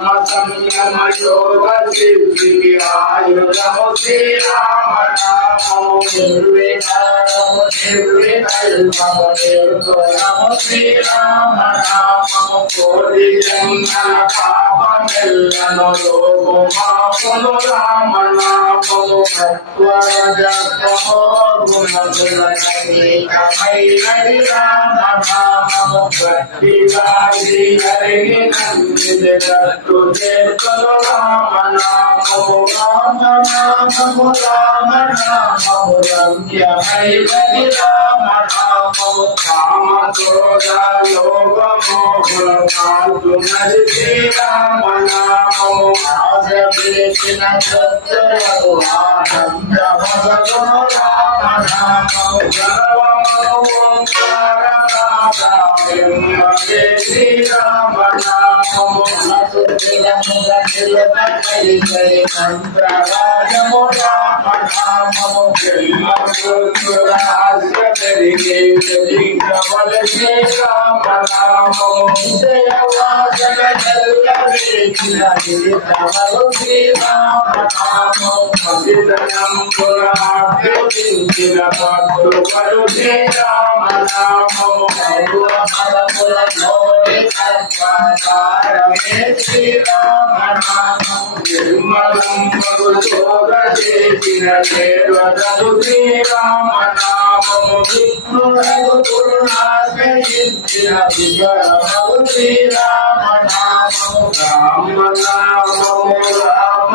ఆత్మ సంయమ సిద్ధికి ఆయుధము శ్రీరామ నామము నిర్వికారము నిర్గుణము శ్రీరామ కోటి జన్మల పాపమెల్లను లోపు మాపును రామ గుణగుణ సంగీతమైనది రామ భక్తి హరిని నందిని కట్టు చేతులు రామ నామము రామ నామము రామ నామము రమ్యమైనది రామ నామము కామ క్రోధ లోభ మోహుల కాల్తున్నది శ్రీరామ నామము ఆశ పిలిచిన ఆనంద భగవో రామ నామము నాద బ్రహ్మవే శ్రీరామ రామ దేవతలు శ్రీరామ నామము విష్ణుడగు గురునాశ్రయించిన విజయము శ్రీరామ నామము రామ నామము రామ